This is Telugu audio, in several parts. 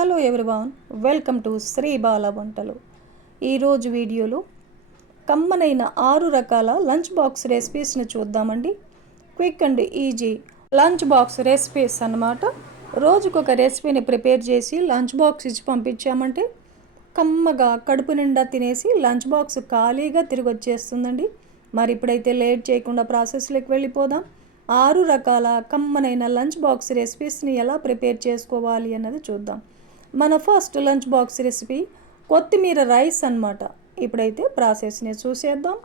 Hello everyone welcome to Sri Bala Vantalu. ఈరోజు వీడియోలో కమ్మనైన ఆరు రకాల లంచ్ బాక్స్ రెసిపీస్ని చూద్దామండి. Quick and easy lunch box recipes అన్నమాట. రోజుకొక రెసిపీని ప్రిపేర్ చేసి లంచ్ బాక్స్ ఇచ్చి పంపించామంటే కమ్మగా కడుపు నిండా తినేసి లంచ్ బాక్స్ ఖాళీగా తిరిగి వచ్చేస్తుందండి మరి ఇప్పుడైతే లేట్ చేయకుండా ప్రాసెస్లోకి వెళ్ళిపోదాం. ఆరు రకాల కమ్మనైన లంచ్ బాక్స్ రెసిపీస్ని ఎలా ప్రిపేర్ చేసుకోవాలి అన్నది చూద్దాం. మన ఫస్ట్ లంచ్ బాక్స్ రెసిపీ కొత్తిమీర రైస్ అన్నమాట. ఇప్పుడైతే ప్రాసెస్ని చూసేద్దాం.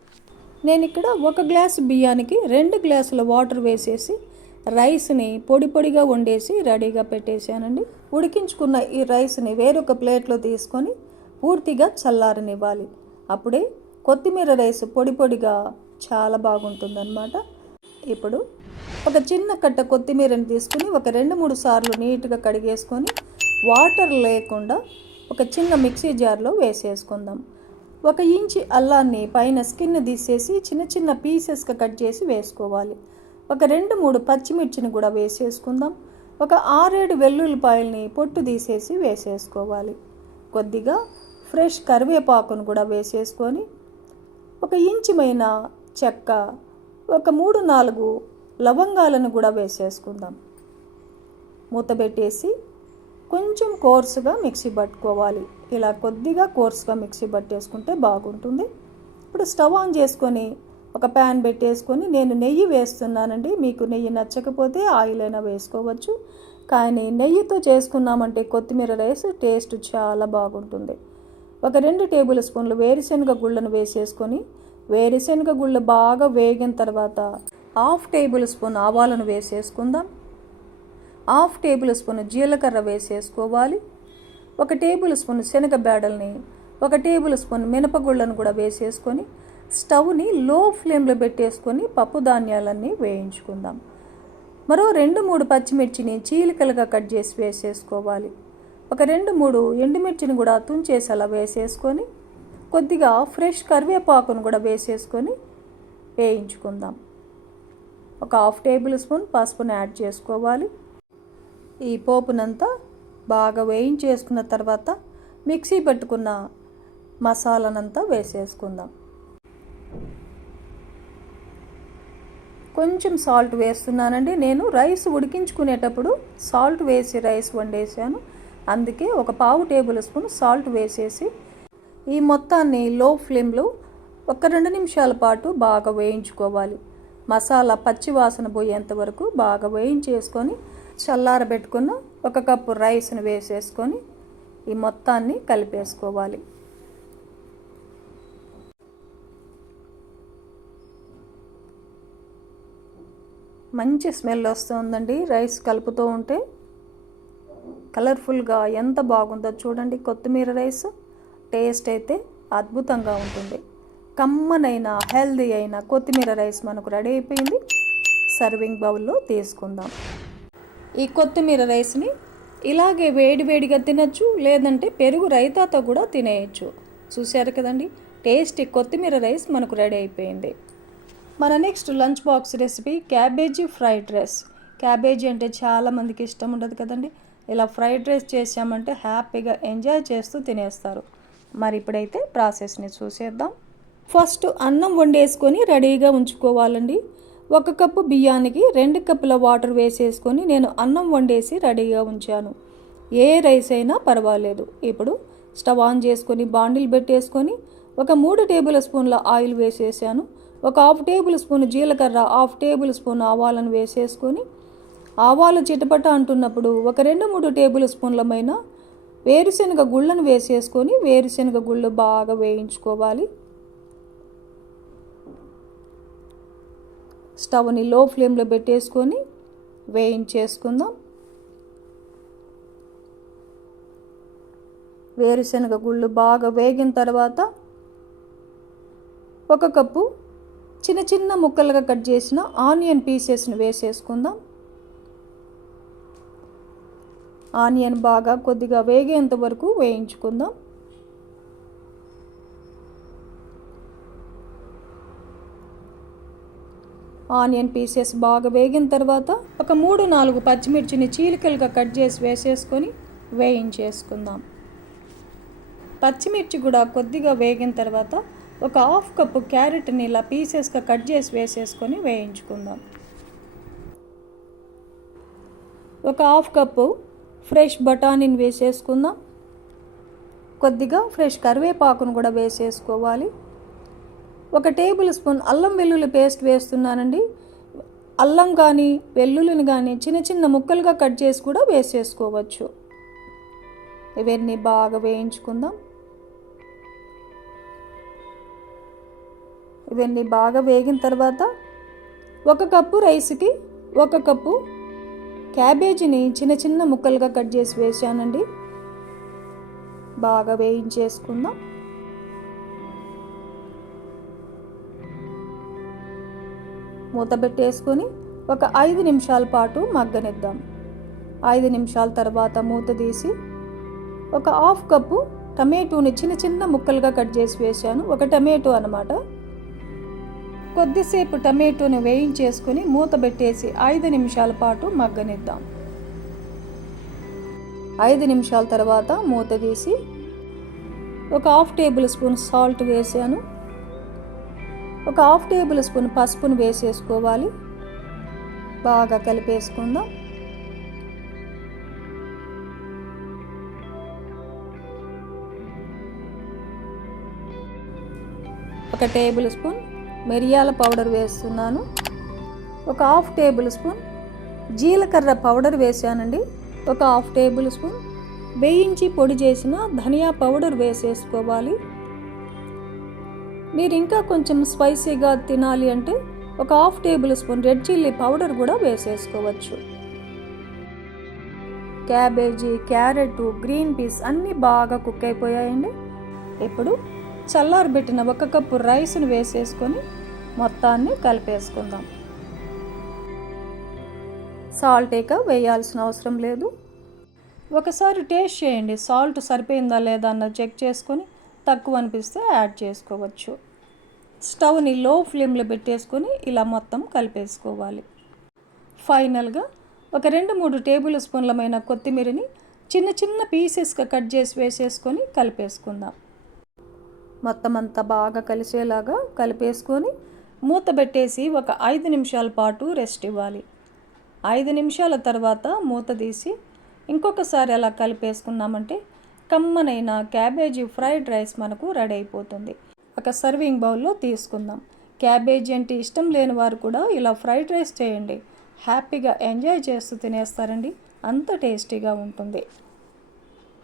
నేను ఇక్కడ ఒక గ్లాస్ బియ్యానికి రెండు గ్లాసుల వాటర్ వేసేసి రైస్ని పొడి పొడిగా వండేసి రెడీగా పెట్టేశానండి. ఉడికించుకున్న ఈ రైస్ని వేరొక ప్లేట్లో తీసుకొని పూర్తిగా చల్లారనివ్వాలి. అప్పుడే కొత్తిమీర రైస్ పొడి పొడిగా చాలా బాగుంటుందన్నమాట. ఇప్పుడు ఒక చిన్న కట్ట కొత్తిమీరని తీసుకుని ఒక రెండు మూడు సార్లు నీట్గా కడిగేసుకొని వాటర్ లేకుండా ఒక చిన్న మిక్సీ జార్లో వేసేసుకుందాం. ఒక ఇంచి అల్లాన్ని పైన స్కిన్ తీసేసి చిన్న చిన్న పీసెస్గా కట్ చేసి వేసుకోవాలి. ఒక రెండు మూడు పచ్చిమిర్చిని కూడా వేసేసుకుందాం. ఒక ఆరేడు వెల్లుల్లిపాయల్ని పొట్టు తీసేసి వేసేసుకోవాలి. కొద్దిగా ఫ్రెష్ కరివేపాకును కూడా వేసేసుకొని ఒక ఇంచుమైన చెక్క ఒక మూడు నాలుగు లవంగాలను కూడా వేసేసుకుందాం. మూత పెట్టేసి కొంచెం కోర్సుగా మిక్సీ పట్టుకోవాలి. ఇలా కొద్దిగా కోర్సుగా మిక్సీ పట్టేసుకుంటే బాగుంటుంది. ఇప్పుడు స్టవ్ ఆన్ చేసుకొని ఒక ప్యాన్ పెట్టేసుకొని నేను నెయ్యి వేస్తున్నానండి. మీకు నెయ్యి నచ్చకపోతే ఆయిల్ అయినా వేసుకోవచ్చు. కానీ నెయ్యితో చేసుకున్నామంటే కొత్తిమీర రైస్ టేస్ట్ చాలా బాగుంటుంది. ఒక రెండు టేబుల్ స్పూన్లు వేరుశనగ గుళ్ళను వేసేసుకొని వేరుశనగ గుళ్ళు బాగా వేగిన తర్వాత హాఫ్ టేబుల్ స్పూన్ ఆవాలను వేసేసుకుందాం. హాఫ్ టేబుల్ స్పూన్ జీలకర్ర వేసేసుకోవాలి. ఒక టేబుల్ స్పూన్ శనగ బేడల్ని ఒక టేబుల్ స్పూన్ మినపగుళ్ళను కూడా వేసేసుకొని స్టవ్ని లో ఫ్లేమ్లో పెట్టేసుకొని పప్పు ధాన్యాలన్నీ వేయించుకుందాం. మరో రెండు మూడు పచ్చిమిర్చిని చీలికలుగా కట్ చేసి వేసేసుకోవాలి. ఒక రెండు మూడు ఎండుమిర్చిని కూడా తుంచేసి అలా వేసేసుకొని కొద్దిగా ఫ్రెష్ కరివేపాకును కూడా వేసేసుకొని వేయించుకుందాం. ఒక హాఫ్ టేబుల్ స్పూన్ పసుపుని యాడ్ చేసుకోవాలి. ఈ పోపునంతా బాగా వేయించేసుకున్న తర్వాత మిక్సీ పెట్టుకున్న మసాలానంతా వేసేసుకుందాం. కొంచెం సాల్ట్ వేస్తున్నానండి. నేను రైస్ ఉడికించుకునేటప్పుడు సాల్ట్ వేసి రైస్ వండేసాను. అందుకే ఒక పావు టేబుల్ స్పూన్ సాల్ట్ వేసేసి ఈ మొత్తాన్ని లో ఫ్లేమ్లో ఒక రెండు నిమిషాల పాటు బాగా వేయించుకోవాలి. మసాలా పచ్చి వాసన పోయేంత వరకు బాగా వేయించేసుకొని చల్లారబెట్టుకున్న ఒక కప్పు రైస్ని వేసేసుకొని ఈ మొత్తాన్ని కలిపేసుకోవాలి. మంచి స్మెల్ వస్తుందండి. రైస్ కలుపుతూ ఉంటే కలర్ఫుల్గా ఎంత బాగుందో చూడండి. కొత్తిమీర రైస్ టేస్ట్ అయితే అద్భుతంగా ఉంటుంది. కమ్మనైన హెల్దీ అయిన కొత్తిమీర రైస్ మనకు రెడీ అయిపోయింది. సర్వింగ్ బౌల్లో తీసుకుందాం. ఈ కొత్తిమీర రైస్ని ఇలాగే వేడివేడిగా తినచ్చు లేదంటే పెరుగు రైతాతో కూడా తినేయచ్చు. చూశారు కదండి? టేస్టీ కొత్తిమీర రైస్ మనకు రెడీ అయిపోయింది. మన next lunch box recipe cabbage fried rice. Cabbage అంటే చాలామందికి ఇష్టం ఉండదు కదండి? ఇలా ఫ్రైడ్ రైస్ చేసామంటే హ్యాపీగా ఎంజాయ్ చేస్తూ తినేస్తారు. మరి ఇప్పుడైతే ప్రాసెస్ని చూసేద్దాం. ఫస్ట్ అన్నం వండేసుకొని రెడీగా ఉంచుకోవాలండి. ఒక కప్పు బియ్యానికి రెండు కప్పుల వాటర్ వేసేసుకొని నేను అన్నం వండేసి రెడీగా ఉంచాను. ఏ రైస్ అయినా పర్వాలేదు. ఇప్పుడు స్టవ్ ఆన్ చేసుకొని బాండిల్ పెట్టేసుకొని ఒక మూడు టేబుల్ స్పూన్ల ఆయిల్ వేసేసాను. ఒక హాఫ్ టేబుల్ స్పూన్ జీలకర్ర హాఫ్ టేబుల్ స్పూన్ ఆవాలను వేసేసుకొని ఆవాలు చిటపట అంటున్నప్పుడు ఒక రెండు మూడు టేబుల్ స్పూన్లమైన వేరుశనగ గుళ్ళను వేసేసుకొని వేరుశనగ గుళ్ళు బాగా వేయించుకోవాలి. స్టవ్ని లో ఫ్లేమ్లో పెట్టేసుకొని వేయించేసుకుందాం. వేరుశనగ గుళ్ళు బాగా వేగిన తర్వాత ఒక కప్పు చిన్న చిన్న ముక్కలుగా కట్ చేసిన ఆనియన్ పీసెస్ని వేసేసుకుందాం. ఆనియన్ బాగా కొద్దిగా వేగేంత వరకు వేయించుకుందాం. ఆనియన్ పీసెస్ బాగా వేగిన తర్వాత ఒక మూడు నాలుగు పచ్చిమిర్చిని చీలికలుగా కట్ చేసి వేసేసుకొని వేయించేసుకుందాం. పచ్చిమిర్చి కూడా కొద్దిగా వేగిన తర్వాత ఒక హాఫ్ కప్పు క్యారెట్ని ఇలా పీసెస్గా కట్ చేసి వేసేసుకొని వేయించుకుందాం. ఒక హాఫ్ కప్పు ఫ్రెష్ బఠానీని వేసేసుకుందాం. కొద్దిగా ఫ్రెష్ కరివేపాకును కూడా వేసేసుకోవాలి. ఒక టేబుల్ స్పూన్ అల్లం వెల్లుల్లి పేస్ట్ వేస్తున్నానండి. అల్లం కానీ వెల్లుల్లిని కానీ చిన్న చిన్న ముక్కలుగా కట్ చేసి కూడా వేసేసుకోవచ్చు ఇవన్నీ బాగా వేయించుకుందాం. ఇవన్నీ బాగా వేగిన తర్వాత ఒక కప్పు రైస్కి ఒక కప్పు క్యాబేజీని చిన్న చిన్న ముక్కలుగా కట్ చేసి వేసానండి. బాగా వేయించేసుకుందాం. మూత పెట్టేసుకొని ఒక ఐదు నిమిషాల పాటు మగ్గనిద్దాం. ఐదు నిమిషాల తర్వాత మూత తీసి ఒక హాఫ్ కప్పు టమాటోని చిన్న చిన్న ముక్కలుగా కట్ చేసి వేసాను ఒక టమాటో అనమాట కొద్దిసేపు టమాటోని వేయించేసుకొని మూత పెట్టేసి ఐదు నిమిషాల పాటు మగ్గనిద్దాం. ఐదు నిమిషాల తర్వాత మూత తీసి ఒక హాఫ్ టేబుల్ స్పూన్ సాల్ట్ వేసాను ఒక హాఫ్ టేబుల్ స్పూన్ పసుపును వేసేసుకోవాలి. బాగా కలిపేసుకుందాం. ఒక టేబుల్ స్పూన్ మిరియాల పౌడర్ వేస్తున్నాను. ఒక హాఫ్ టేబుల్ స్పూన్ జీలకర్ర పౌడర్ వేసానండి ఒక హాఫ్ టేబుల్ స్పూన్. వేయించి పొడి చేసిన ధనియా పౌడర్ వేసేసుకోవాలి. మీరు ఇంకా కొంచెం స్పైసీగా తినాలి అంటే ఒక half tablespoon red chilli powder కూడా వేసేసుకోవచ్చు. క్యాబేజీ క్యారెట్ గ్రీన్ పీస్ అన్నీ బాగా కుక్ అయిపోయాయండి. ఇప్పుడు చల్లారబెట్టిన ఒక కప్పు రైస్ను వేసేసుకొని మొత్తాన్ని కలిపేసుకుందాం. సాల్ట్ ఇక వేయాల్సిన అవసరం లేదు. ఒకసారి టేస్ట్ చేయండి. సాల్ట్ సరిపోయిందా లేదా అన్న చెక్ చేసుకొని తక్కువ అనిపిస్తే యాడ్ చేసుకోవచ్చు. స్టవ్ని లో ఫ్లేమ్లో పెట్టేసుకొని ఇలా మొత్తం కలిపేసుకోవాలి. ఫైనల్గా ఒక రెండు మూడు టేబుల్ స్పూన్లమైన కొత్తిమీరని చిన్న చిన్న పీసెస్గా కట్ చేసి వేసేసుకొని కలిపేసుకుందాం. మొత్తం అంతా బాగా కలిసేలాగా కలిపేసుకొని మూత పెట్టేసి ఒక ఐదు నిమిషాల పాటు రెస్ట్ ఇవ్వాలి. ఐదు నిమిషాల తర్వాత మూత తీసి ఇంకొకసారి అలా కలిపేసుకున్నామంటే కమ్మనైన క్యాబేజీ ఫ్రైడ్ రైస్ మనకు రెడీ అయిపోతుంది. ఒక సర్వింగ్ బౌల్లో తీసుకుందాం. క్యాబేజీ అంటే ఇష్టం లేని వారు కూడా ఇలా ఫ్రైడ్ రైస్ చేయండి. హ్యాపీగా ఎంజాయ్ చేస్తూ తినేస్తారండి. అంత టేస్టీగా ఉంటుంది.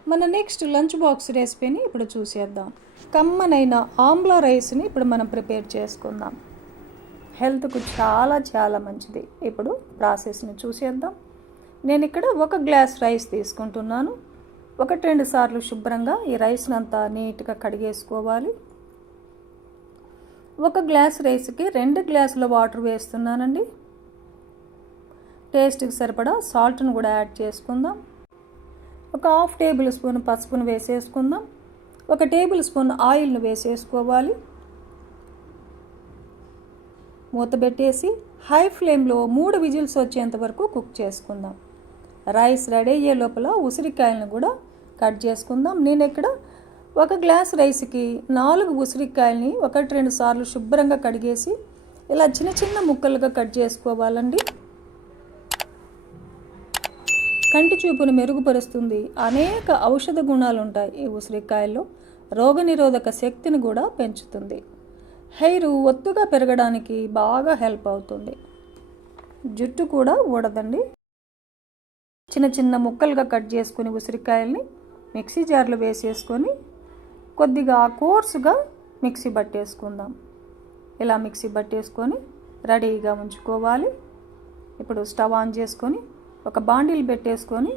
మన నెక్స్ట్ లంచ్ బాక్స్ రెసిపీని ఇప్పుడు చూసేద్దాం. కమ్మనైన ఆమ్లా రైస్ని ఇప్పుడు మనం ప్రిపేర్ చేసుకుందాం. హెల్త్కు చాలా చాలా మంచిది. ఇప్పుడు ప్రాసెస్ని చూసేద్దాం. నేను ఇక్కడ ఒక గ్లాస్ రైస్ తీసుకుంటున్నాను. ఒకటి రెండు సార్లు శుభ్రంగా ఈ రైస్ని అంతా నీట్గా కడిగేసుకోవాలి. ఒక గ్లాస్ రైస్కి రెండు గ్లాసుల వాటర్ వేస్తున్నానండి. టేస్ట్కి సరిపడా సాల్ట్ను కూడా యాడ్ చేసుకుందాం. ఒక హాఫ్ టేబుల్ స్పూన్ పసుపును వేసేసుకుందాం. ఒక టేబుల్ స్పూన్ ఆయిల్ను వేసేసుకోవాలి. మూత పెట్టేసి హై ఫ్లేమ్లో మూడు విజిల్స్ వచ్చేంత వరకు కుక్ చేసుకుందాం. రైస్ రెడీ అయ్యే లోపల ఉసిరికాయలను కూడా కట్ చేసుకుందాం. నేను ఇక్కడ ఒక గ్లాస్ రైస్కి నాలుగు ఉసిరికాయలని ఒకటి రెండు సార్లు శుభ్రంగా కడిగేసి ఇలా చిన్న చిన్న ముక్కలుగా కట్ చేసుకోవాలండి. కంటి చూపును మెరుగుపరుస్తుంది. అనేక ఔషధ గుణాలు ఉంటాయి ఈ ఉసిరికాయల్లో. రోగనిరోధక శక్తిని కూడా పెంచుతుంది. హెయిర్ ఒత్తుగా పెరగడానికి బాగా హెల్ప్ అవుతుంది. జుట్టు కూడా ఊడదండి. చిన్న చిన్న ముక్కలుగా కట్ చేసుకుని ఉసిరికాయల్ని మిక్సీ జార్లో వేసేసుకొని కొద్దిగా కోర్సుగా మిక్సీ పట్టేసుకుందాం ఇలా మిక్సీ పట్టేసుకొని రెడీగా ఉంచుకోవాలి. ఇప్పుడు స్టవ్ ఆన్ చేసుకొని ఒక బాండిల్ పెట్టేసుకొని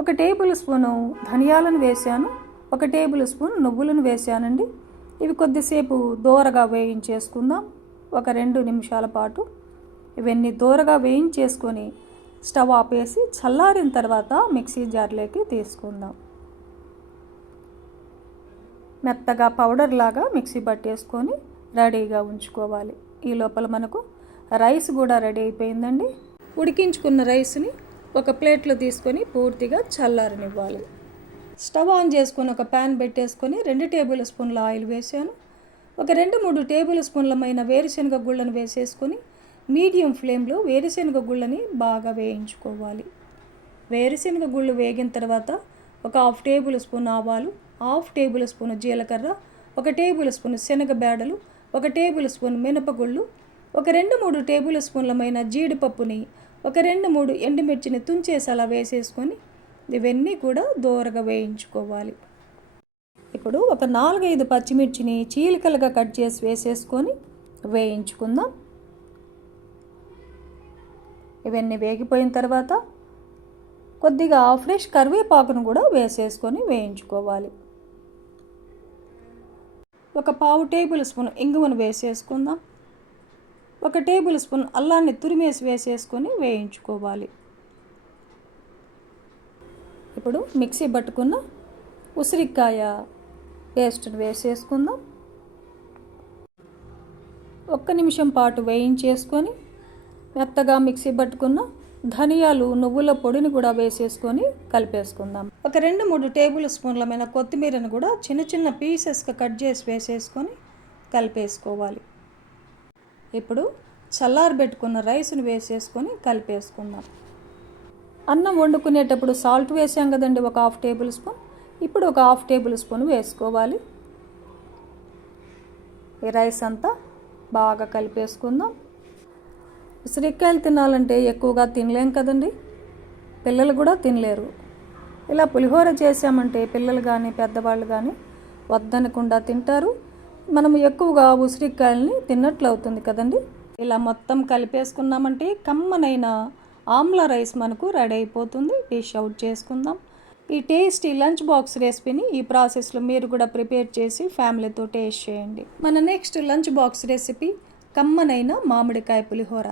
ఒక టేబుల్ స్పూను ధనియాలను వేసాను. ఒక టేబుల్ స్పూన్ నువ్వులను వేసానండి. ఇవి కొద్దిసేపు దూరగా వేయించేసుకుందాం. ఒక రెండు నిమిషాల పాటు ఇవన్నీ దూరగా వేయించేసుకొని స్టవ్ ఆపేసి చల్లారిన తర్వాత మిక్సీ జార్లోకి తీసుకుందాం. మెత్తగా పౌడర్ లాగా మిక్సీ పట్టేసుకొని రెడీగా ఉంచుకోవాలి. ఈ లోపల మనకు రైస్ కూడా రెడీ అయిపోయిందండి. ఉడికించుకున్న రైస్ని ఒక ప్లేట్లో తీసుకొని పూర్తిగా చల్లారనివ్వాలి. స్టవ్ ఆన్ చేసుకొని ఒక ప్యాన్ పెట్టేసుకొని రెండు టేబుల్ స్పూన్ల ఆయిల్ వేసాను ఒక రెండు మూడు టేబుల్ స్పూన్లమైన వేరుశనగ గుళ్ళను వేసేసుకొని మీడియం ఫ్లేమ్లో వేరుశెనగ గుళ్ళని బాగా వేయించుకోవాలి. వేరుశెనగ గుళ్ళు వేగిన తర్వాత ఒక హాఫ్ టేబుల్ స్పూన్ ఆవాలు హాఫ్ టేబుల్ స్పూన్ జీలకర్ర ఒక టేబుల్ స్పూన్ శనగ బేడలు ఒక టేబుల్ స్పూన్ మినపగుళ్ళు ఒక రెండు మూడు టేబుల్ స్పూన్లమైన జీడిపప్పుని ఒక రెండు మూడు ఎండుమిర్చిని తుంచేసి అలా వేసేసుకొని ఇవన్నీ కూడా దూరగా వేయించుకోవాలి. ఇప్పుడు ఒక నాలుగైదు పచ్చిమిర్చిని చీలికలుగా కట్ చేసి వేసేసుకొని వేయించుకుందాం. ఇవన్నీ వేగిపోయిన తర్వాత కొద్దిగా ఫ్రెష్ కరివేపాకును కూడా వేసేసుకొని వేయించుకోవాలి. ఒక పావు టేబుల్ స్పూన్ ఇంగువను వేసేసుకుందాం. ఒక టేబుల్ స్పూన్ అల్లాన్ని తురిమేసి వేసేసుకొని వేయించుకోవాలి. ఇప్పుడు మిక్సీ పట్టుకున్న ఉసిరికాయ పేస్ట్ని వేసేసుకుందాం. ఒక్క నిమిషం పాటు వేయించేసుకొని మెత్తగా మిక్సీ పట్టుకున్న ధనియాలు నువ్వుల పొడిని కూడా వేసేసుకొని కలిపేసుకుందాం. ఒక రెండు మూడు టేబుల్ స్పూన్లమైన కొత్తిమీరను కూడా చిన్న చిన్న పీసెస్గా కట్ చేసి వేసేసుకొని కలిపేసుకోవాలి. ఇప్పుడు చల్లారబెట్టుకున్న రైస్ని వేసేసుకొని కలిపేసుకుందాం. అన్నం వండుకునేటప్పుడు సాల్ట్ వేసాం కదండి ఒక హాఫ్ టేబుల్ స్పూన్. ఇప్పుడు ఒక హాఫ్ టేబుల్ స్పూన్ వేసుకోవాలి. ఈ రైస్ అంతా బాగా కలిపేసుకుందాం. ఉసిరికాయలు తినాలంటే ఎక్కువగా తినలేం కదండి? పిల్లలు కూడా తినలేరు. ఇలా పులిహోర చేసామంటే పిల్లలు కానీ పెద్దవాళ్ళు కానీ వద్దనకుండా తింటారు. మనం ఎక్కువగా ఉసిరికాయలని తిన్నట్లు అవుతుంది కదండి? ఇలా మొత్తం కలిపేసుకున్నామంటే కమ్మనైన ఆమ్లా రైస్ మనకు రెడీ అయిపోతుంది. డిష్ అవుట్ చేసుకుందాం. ఈ టేస్టీ లంచ్ బాక్స్ రెసిపీని ఈ ప్రాసెస్లో మీరు కూడా ప్రిపేర్ చేసి ఫ్యామిలీతో టేస్ట్ చేయండి. మన నెక్స్ట్ లంచ్ బాక్స్ రెసిపీ కమ్మనైన మామిడికాయ పులిహోర.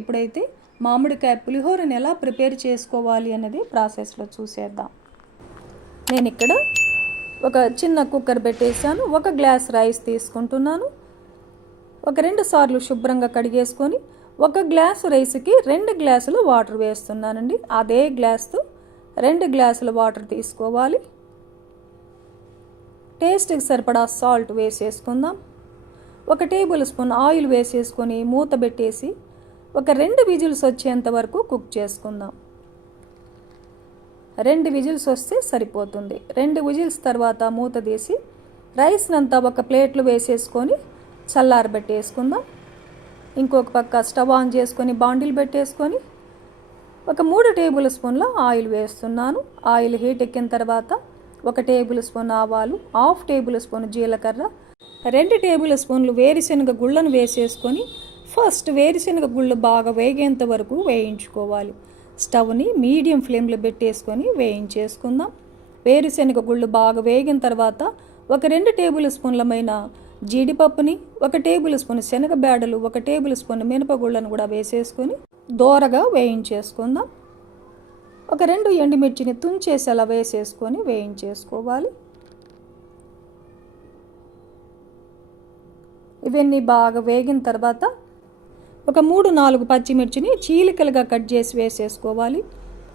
ఇప్పుడైతే మామిడికాయ పులిహోరని ఎలా ప్రిపేర్ చేసుకోవాలి అనేది ప్రాసెస్లో చూసేద్దాం. నేను ఇక్కడ ఒక చిన్న కుక్కర్ పెట్టేశాను ఒక గ్లాస్ రైస్ తీసుకుంటున్నాను ఒక రెండు సార్లు శుభ్రంగా కడిగేసుకొని ఒక గ్లాసు రైస్కి రెండు గ్లాసులు వాటర్ వేస్తున్నానండి. అదే గ్లాస్తో రెండు గ్లాసుల వాటర్ తీసుకోవాలి. టేస్ట్కి సరిపడా సాల్ట్ వేసేసుకుందాం. ఒక టేబుల్ స్పూన్ ఆయిల్ వేసేసుకొని మూత పెట్టేసి ఒక రెండు విజిల్స్ వచ్చేంత వరకు కుక్ చేసుకుందాం. రెండు విజిల్స్ వస్తే సరిపోతుంది. రెండు విజిల్స్ తర్వాత మూత తీసి రైస్నంతా ఒక ప్లేట్లు వేసేసుకొని చల్లారబెట్టేసుకుందాం ఇంకొక పక్క స్టవ్ ఆన్ చేసుకొని బాండిల్ పెట్టేసుకొని ఒక మూడు టేబుల్ స్పూన్ల ఆయిల్ వేస్తున్నాను. ఆయిల్ హీట్ ఎక్కిన తర్వాత ఒక టేబుల్ స్పూన్ ఆవాలు హాఫ్ టేబుల్ స్పూన్ జీలకర్ర రెండు టేబుల్ స్పూన్లు వేరుశనగ గుళ్ళను వేసేసుకొని ఫస్ట్ వేరుశనగ గుళ్ళు బాగా వేగేంత వరకు వేయించుకోవాలి. స్టవ్ని మీడియం ఫ్లేమ్లో పెట్టేసుకొని వేయించేసుకుందాం. వేరుశనగ గుళ్ళు బాగా వేగిన తర్వాత ఒక రెండు టేబుల్ స్పూన్లమైన జీడిపప్పుని ఒక టేబుల్ స్పూన్ శనగ బేడలు ఒక టేబుల్ స్పూన్ మినపగుళ్ళను కూడా వేసేసుకొని దోరగా వేయించేసుకుందాం. ఒక రెండు ఎండుమిర్చిని తుంచేసి అలా వేసేసుకొని వేయించేసుకోవాలి. ఇవన్నీ బాగా వేగిన తర్వాత ఒక మూడు నాలుగు పచ్చిమిర్చిని చీలికలుగా కట్ చేసి వేసేసుకోవాలి.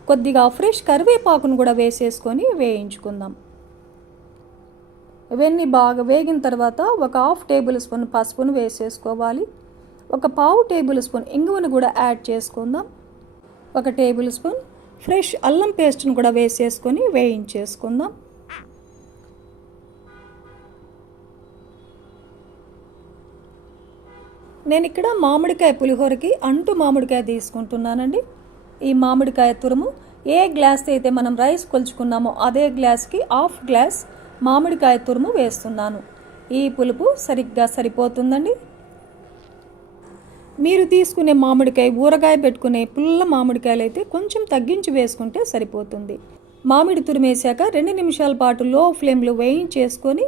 కొద్దిగా ఫ్రెష్ కరివేపాకును కూడా వేసేసుకొని వేయించుకుందాం. ఇవన్నీ బాగా వేగిన తర్వాత ఒక హాఫ్ టేబుల్ స్పూన్ పసుపును వేసేసుకోవాలి. ఒక పావు టేబుల్ స్పూన్ ఇంగువను కూడా యాడ్ చేసుకుందాం. ఒక టేబుల్ స్పూన్ ఫ్రెష్ అల్లం పేస్ట్ను కూడా వేసేసుకొని వేయించేసుకుందాం. నేను ఇక్కడ మామిడికాయ పులిహోరకి అంటు మామిడికాయ తీసుకుంటున్నానండి. ఈ మామిడికాయ తురుము ఏ గ్లాస్ అయితే మనం రైస్ కొలుచుకున్నామో అదే గ్లాస్కి హాఫ్ గ్లాస్ మామిడికాయ తురుము వేస్తున్నాను. ఈ పులుపు సరిగ్గా సరిపోతుందండి. మీరు తీసుకునే మామిడికాయ ఊరగాయ పెట్టుకునే పుల్ల మామిడికాయలు అయితే కొంచెం తగ్గించి వేసుకుంటే సరిపోతుంది. మామిడి తురిమేశాక రెండు నిమిషాల పాటు లో ఫ్లేమ్లో వేయించేసుకొని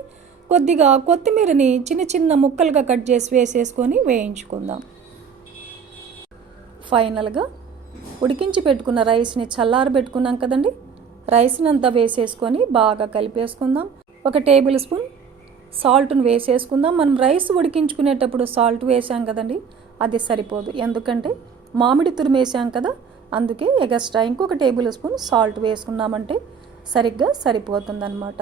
కొద్దిగా కొత్తిమీరని చిన్న చిన్న ముక్కలుగా కట్ చేసి వేసేసుకొని వేయించుకుందాం. ఫైనల్గా ఉడికించి పెట్టుకున్న రైస్ని చల్లారబెట్టుకున్నాం కదండి. రైస్ని అంతా వేసేసుకొని బాగా కలిపేసుకుందాం. ఒక టేబుల్ స్పూన్ సాల్ట్ను వేసేసుకుందాం. మనం రైస్ ఉడికించుకునేటప్పుడు సాల్ట్ వేసాం కదండి అది సరిపోదు. ఎందుకంటే మామిడి తురిమేసాం కదా అందుకే ఎగస్ట్రా ఇంకొక టేబుల్ స్పూన్ సాల్ట్ వేసుకున్నామంటే సరిగ్గా సరిపోతుందన్నమాట.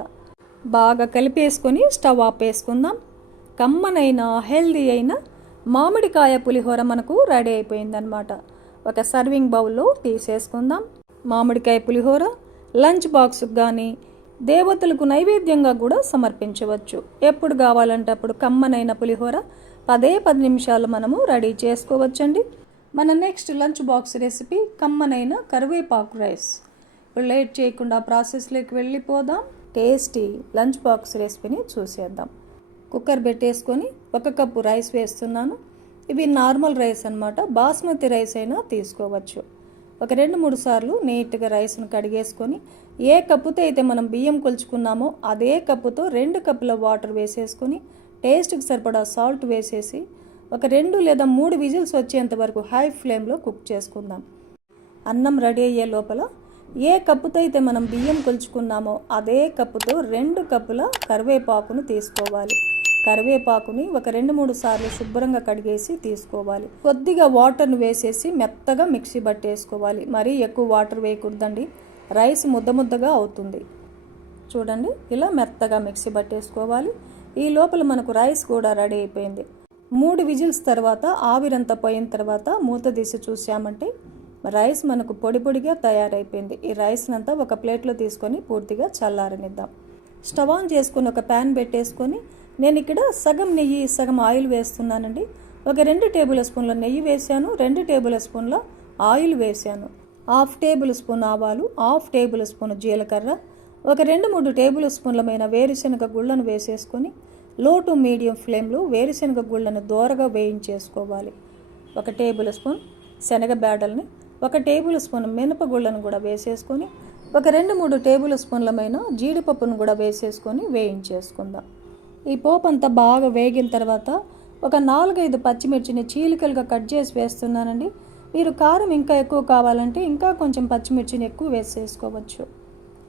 బాగా కలిపేసుకొని స్టవ్ ఆపేసుకుందాం. కమ్మనైన హెల్దీ అయిన మామిడికాయ పులిహోర మనకు రెడీ అయిపోయిందనమాట ఒక సర్వింగ్ బౌల్లో తీసేసుకుందాం. మామిడికాయ పులిహోర లంచ్ బాక్స్కి కానీ దేవతలకు నైవేద్యంగా కూడా సమర్పించవచ్చు. ఎప్పుడు కావాలంటే అప్పుడు కమ్మనైన పులిహోర పదే పది నిమిషాలు మనము రెడీ చేసుకోవచ్చండి. మన నెక్స్ట్ లంచ్ బాక్స్ రెసిపీ కమ్మనైన కరివేపాకు రైస్. ఇప్పుడు లేట్ చేయకుండా ప్రాసెస్లోకి వెళ్ళిపోదాం. టేస్టీ లంచ్ బాక్స్ రెసిపీని చూసేద్దాం. కుక్కర్ పెట్టేసుకొని ఒక కప్పు రైస్ వేస్తున్నాను. ఇవి నార్మల్ రైస్ అనమాట బాస్మతి రైస్ అయినా తీసుకోవచ్చు. ఒక రెండు మూడు సార్లు నీట్గా రైస్ను కడిగేసుకొని ఏ కప్పుతో అయితే మనం బియ్యం కొలుచుకున్నామో అదే కప్పుతో రెండు కప్పుల వాటర్ వేసేసుకొని టేస్ట్కి సరిపడా సాల్ట్ వేసేసి ఒక రెండు లేదా మూడు విజిల్స్ వచ్చేంత వరకు హై ఫ్లేమ్లో కుక్ చేసుకుందాం. అన్నం రెడీ అయ్యే లోపల ఏ కప్పుతో అయితే మనం బియ్యం కొలుచుకున్నామో అదే కప్పుతో రెండు కప్పుల కరివేపాకును తీసుకోవాలి. కరివేపాకుని ఒక రెండు మూడు సార్లు శుభ్రంగా కడిగేసి తీసుకోవాలి. కొద్దిగా వాటర్ను వేసేసి మెత్తగా మిక్సీ పట్టేసుకోవాలి. మరీ ఎక్కువ వాటర్ వేయకూడదండి. రైస్ ముద్ద ముద్దగా అవుతుంది. చూడండి ఇలా మెత్తగా మిక్సీ పట్టేసుకోవాలి. ఈ లోపల మనకు రైస్ కూడా రెడీ అయిపోయింది. మూడు విజిల్స్ తర్వాత ఆవిరంతా పోయిన తర్వాత మూత తీసి చూసామంటే రైస్ మనకు పొడి పొడిగా తయారైపోయింది. ఈ రైస్ని అంతా ఒక ప్లేట్లో తీసుకొని పూర్తిగా చల్లారనిద్దాం. స్టవ్ ఆన్ చేసుకుని ఒక ప్యాన్ పెట్టేసుకొని నేను ఇక్కడ సగం నెయ్యి సగం ఆయిల్ వేస్తున్నానండి. ఒక రెండు టేబుల్ స్పూన్ల నెయ్యి వేసాను రెండు టేబుల్ స్పూన్ల ఆయిల్ వేసాను హాఫ్ టేబుల్ స్పూన్ ఆవాలు హాఫ్ టేబుల్ స్పూన్ జీలకర్ర ఒక రెండు మూడు టేబుల్ స్పూన్లమైన వేరుశనగ గుళ్ళను వేసేసుకొని లో టు మీడియం ఫ్లేమ్లో వేరుశనగ గుళ్ళను దోరగా వేయించేసుకోవాలి. ఒక టేబుల్ స్పూన్ శనగ బ్యాడల్ని ఒక టేబుల్ స్పూన్ మినపగుళ్ళను కూడా వేసేసుకొని ఒక రెండు మూడు టేబుల్ స్పూన్లమైన జీడిపప్పును కూడా వేసేసుకొని వేయించేసుకుందాం. ఈ పోపు అంతా బాగా వేగిన తర్వాత ఒక నాలుగైదు పచ్చిమిర్చిని చీలికలుగా కట్ చేసి వేస్తున్నానండి. మీరు కారం ఇంకా ఎక్కువ కావాలంటే ఇంకా కొంచెం పచ్చిమిర్చిని ఎక్కువ వేసేసుకోవచ్చు.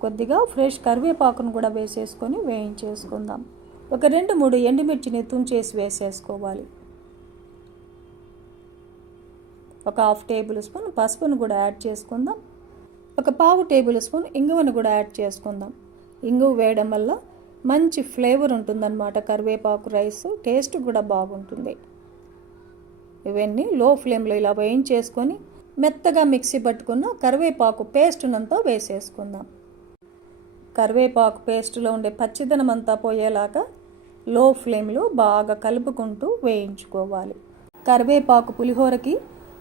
కొద్దిగా ఫ్రెష్ కరివేపాకును కూడా వేసేసుకొని వేయించేసుకుందాం. ఒక రెండు మూడు ఎండుమిర్చిని తుంచేసి వేసేసుకోవాలి. ఒక హాఫ్ టేబుల్ స్పూన్ పసుపును కూడా యాడ్ చేసుకుందాం. ఒక పావు టేబుల్ స్పూన్ ఇంగువను కూడా యాడ్ చేసుకుందాం. ఇంగువ వేయడం వల్ల మంచి ఫ్లేవర్ ఉంటుందన్నమాట. కరివేపాకు రైస్ టేస్ట్ కూడా బాగుంటుంది. ఇవన్నీ లో ఫ్లేమ్లో ఇలా వేయించేసుకొని మెత్తగా మిక్సీ పట్టుకున్న కరివేపాకు పేస్టునంతా వేసేసుకుందాం. కరివేపాకు పేస్టులో ఉండే పచ్చిదనం అంతా పోయేలాగా లో ఫ్లేమ్లో బాగా కలుపుకుంటూ వేయించుకోవాలి. కరివేపాకు పులిహోరకి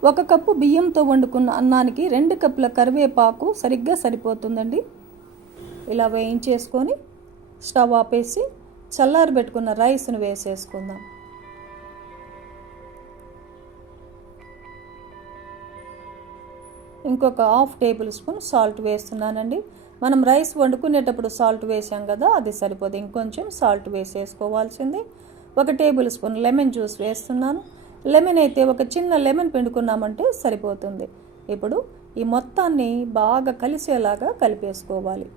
ఒక కప్పు బియ్యంతో వండుకున్న అన్నానికి రెండు కప్పుల కరివేపాకు సరిగ్గా సరిపోతుందండి. ఇలా వేయించేసుకొని స్టవ్ ఆపేసి చల్లారి పెట్టుకున్న రైస్ను వేసేసుకుందాం. ఇంకొక హాఫ్ టేబుల్ స్పూన్ సాల్ట్ వేస్తున్నానండి. మనం రైస్ వండుకునేటప్పుడు సాల్ట్ వేసాం కదా అది సరిపోదు. ఇంకొంచెం సాల్ట్ వేసేసుకోవాల్సింది. ఒక టేబుల్ స్పూన్ లెమన్ జ్యూస్ వేస్తున్నాను. లెమన్ అయితే ఒక చిన్న లెమన్ పిండుకున్నామంటే సరిపోతుంది. ఇప్పుడు ఈ మొత్తాన్ని బాగా కలిసేలాగా కలిపేసుకోవాలి.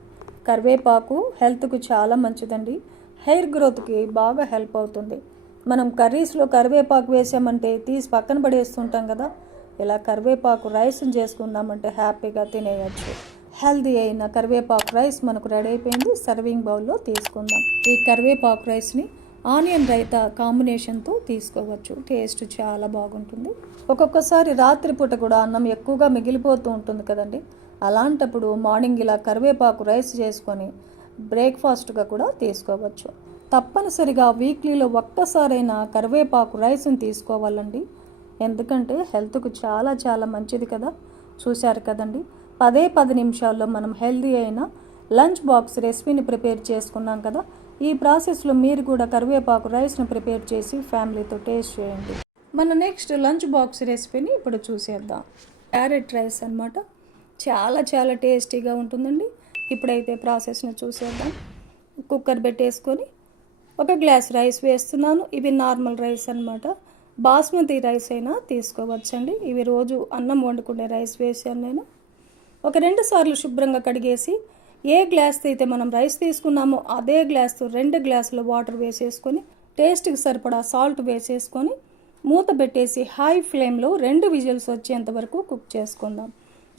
కరివేపాకు హెల్త్కు చాలా మంచిదండి. హెయిర్ గ్రోత్కి బాగా హెల్ప్ అవుతుంది. మనం కర్రీస్లో కరివేపాకు వేసామంటే తీసి పక్కన పడేస్తుంటాం కదా. ఇలా కరివేపాకు రైస్ని చేసుకున్నామంటే హ్యాపీగా తినేయచ్చు. హెల్దీ అయిన కరివేపాకు రైస్ మనకు రెడీ అయిపోయింది. సర్వింగ్ బౌల్లో తీసుకుందాం. ఈ కరివేపాకు రైస్ని ఆనియన్ రైతా కాంబినేషన్తో తీసుకోవచ్చు. టేస్ట్ చాలా బాగుంటుంది. ఒక్కొక్కసారి రాత్రిపూట కూడా అన్నం ఎక్కువగా మిగిలిపోతూ ఉంటుంది కదండి. అలాంటప్పుడు మార్నింగ్ ఇలా కరివేపాకు రైస్ చేసుకొని బ్రేక్ఫాస్ట్గా కూడా తీసుకోవచ్చు. తప్పనిసరిగా వీక్లీలో ఒక్కసారైనా కరివేపాకు రైస్ని తీసుకోవాలండి. ఎందుకంటే హెల్త్కు చాలా చాలా మంచిది కదా. చూశారు కదండి. పదే పది నిమిషాల్లో మనం హెల్దీ అయిన లంచ్ బాక్స్ రెసిపీని ప్రిపేర్ చేసుకున్నాం కదా. ఈ ప్రాసెస్లో మీరు కూడా కరివేపాకు రైస్ను ప్రిపేర్ చేసి ఫ్యామిలీతో టేస్ట్ చేయండి. మన నెక్స్ట్ లంచ్ బాక్స్ రెసిపీని ఇప్పుడు చూసేద్దాం. క్యారెట్ రైస్ అనమాట చాలా చాలా టేస్టీగా ఉంటుందండి. ఇప్పుడైతే ప్రాసెస్ను చూసేద్దాం. కుక్కర్ పెట్టేసుకొని ఒక గ్లాస్ రైస్ వేస్తున్నాను. ఇవి నార్మల్ రైస్ అనమాట బాస్మతి రైస్ అయినా తీసుకోవచ్చండి. ఇవి రోజు అన్నం వండుకునే రైస్ వేసాను నేను. ఒక రెండు సార్లు శుభ్రంగా కడిగేసి ఏ గ్లాస్తో అయితే మనం రైస్ తీసుకున్నామో అదే గ్లాస్తో రెండు గ్లాసుల వాటర్ వేసేసుకొని టేస్ట్కి సరిపడా సాల్ట్ వేసేసుకొని మూత పెట్టేసి హై ఫ్లేమ్లో రెండు విజిల్స్ వచ్చేంత వరకు కుక్ చేసుకుందాం.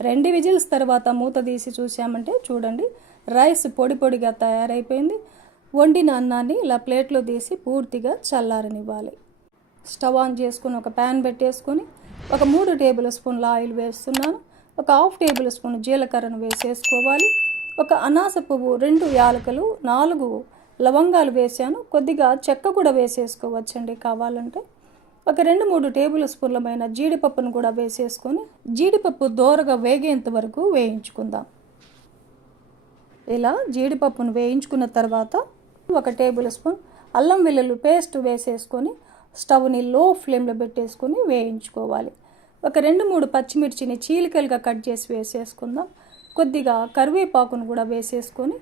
రెండు విజిల్స్ తర్వాత మూత తీసి చూసామంటే చూడండి రైస్ పొడి పొడిగా తయారైపోయింది. వండిన అన్నాన్ని ఇలా ప్లేట్లో తీసి పూర్తిగా చల్లారనివ్వాలి. స్టవ్ ఆన్ చేసుకుని ఒక ప్యాన్ పెట్టేసుకొని ఒక మూడు టేబుల్ స్పూన్ల ఆయిల్ వేస్తున్నాను. ఒక హాఫ్ టేబుల్ స్పూన్ జీలకర్రను వేసేసుకోవాలి. ఒక అనాస పువ్వు రెండు యాలకులు నాలుగు లవంగాలు వేసాను కొద్దిగా చెక్క కూడా వేసేసుకోవచ్చండి కావాలంటే. ఒక రెండు మూడు టేబుల్ స్పూన్లమైన జీడిపప్పును కూడా వేసేసుకొని జీడిపప్పు దోరగా వేగేంత వరకు వేయించుకుందాం. ఇలా జీడిపప్పును వేయించుకున్న తర్వాత ఒక టేబుల్ స్పూన్ అల్లం వెల్లుల్లి పేస్ట్ వేసేసుకొని స్టవ్ని లో ఫ్లేమ్లో పెట్టేసుకొని వేయించుకోవాలి. ఒక రెండు మూడు పచ్చిమిర్చిని చీలికలుగా కట్ చేసి వేసేసుకుందాం. కొద్దిగా కరివేపాకును కూడా వేసేసుకొని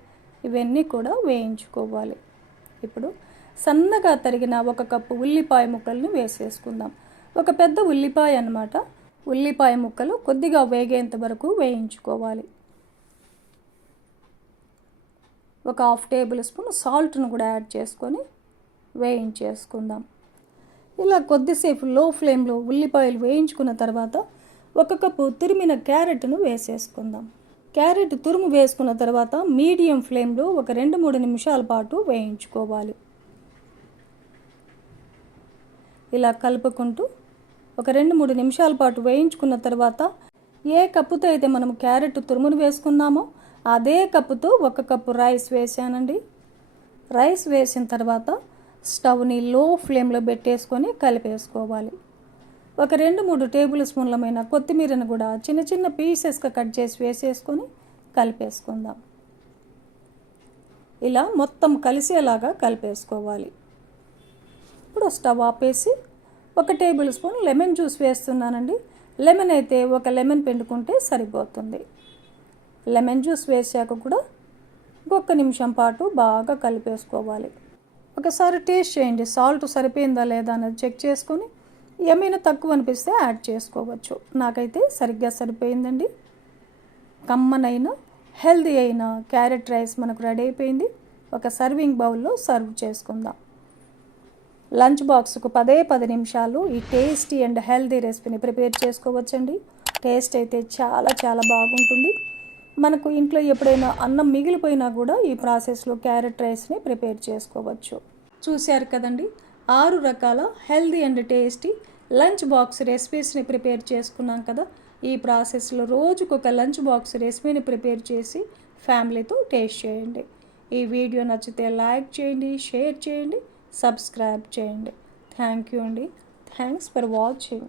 ఇవన్నీ కూడా వేయించుకోవాలి. ఇప్పుడు సన్నగా తరిగిన ఒక కప్పు ఉల్లిపాయ ముక్కల్ని వేసేసుకుందాం. ఒక పెద్ద ఉల్లిపాయ అన్నమాట. ఉల్లిపాయ ముక్కలు కొద్దిగా వేగేంత వరకు వేయించుకోవాలి. ఒక హాఫ్ టేబుల్ స్పూన్ సాల్ట్ను కూడా యాడ్ చేసుకొని వేయించేసుకుందాం. ఇలా కొద్దిసేపు లో ఫ్లేమ్లో ఉల్లిపాయలు వేయించుకున్న తర్వాత ఒక కప్పు తురిమిన క్యారెట్ను వేసేసుకుందాం. క్యారెట్ తురుము వేసుకున్న తర్వాత మీడియం ఫ్లేమ్లో ఒక రెండు మూడు నిమిషాల పాటు వేయించుకోవాలి. ఇలా కలుపుకుంటూ ఒక రెండు మూడు నిమిషాల పాటు వేయించుకున్న తర్వాత ఏ కప్పుతో అయితే మనం క్యారెట్ తురుమును వేసుకున్నామో అదే కప్పుతో ఒక కప్పు రైస్ వేసానండి. రైస్ వేసిన తర్వాత స్టవ్ని లో ఫ్లేమ్లో పెట్టేసుకొని కలిపేసుకోవాలి. ఒక రెండు మూడు టేబుల్ స్పూన్లమైన కొత్తిమీరను కూడా చిన్న చిన్న పీసెస్గా కట్ చేసి వేసేసుకొని కలిపేసుకుందాం. ఇలా మొత్తం కలిసేలాగా కలిపేసుకోవాలి. ఇప్పుడు స్టవ్ ఆపేసి ఒక టేబుల్ స్పూన్ లెమన్ జ్యూస్ వేస్తున్నానండి. లెమన్ అయితే ఒక లెమన్ పిండుకుంటే సరిపోతుంది. లెమన్ జ్యూస్ వేసాక కూడా ఒక్క నిమిషం పాటు బాగా కలిపేసుకోవాలి. ఒకసారి టేస్ట్ చేయండి. సాల్ట్ సరిపోయిందా లేదా అనేది చెక్ చేసుకొని ఏమైనా తక్కువ అనిపిస్తే యాడ్ చేసుకోవచ్చు. నాకైతే సరిగ్గా సరిపోయిందండి. కమ్మనైన హెల్దీ అయిన క్యారెట్ రైస్ మనకు రెడీ అయిపోయింది. ఒక సర్వింగ్ బౌల్లో సర్వ్ చేసుకుందాం. లంచ్ బాక్స్కు పదే పది నిమిషాలు ఈ టేస్టీ అండ్ హెల్దీ రెసిపీని ప్రిపేర్ చేసుకోవచ్చండి. టేస్ట్ అయితే చాలా చాలా బాగుంటుంది. మనకు ఇంట్లో ఎప్పుడైనా అన్నం మిగిలిపోయినా కూడా ఈ ప్రాసెస్లో క్యారెట్ రైస్ని ప్రిపేర్ చేసుకోవచ్చు. చూశారు కదండి? ఆరు రకాల healthy and tasty lunch box రెసిపీస్ని prepare చేసుకున్నాం కదా. ఈ ప్రాసెస్లో రోజుకు ఒక లంచ్ బాక్స్ రెసిపీని ప్రిపేర్ చేసి ఫ్యామిలీతో టేస్ట్ చేయండి. ఈ వీడియో నచ్చితే లైక్ చేయండి షేర్ చేయండి సబ్స్క్రైబ్ చేయండి. థ్యాంక్ యూ అండి. Thanks for watching.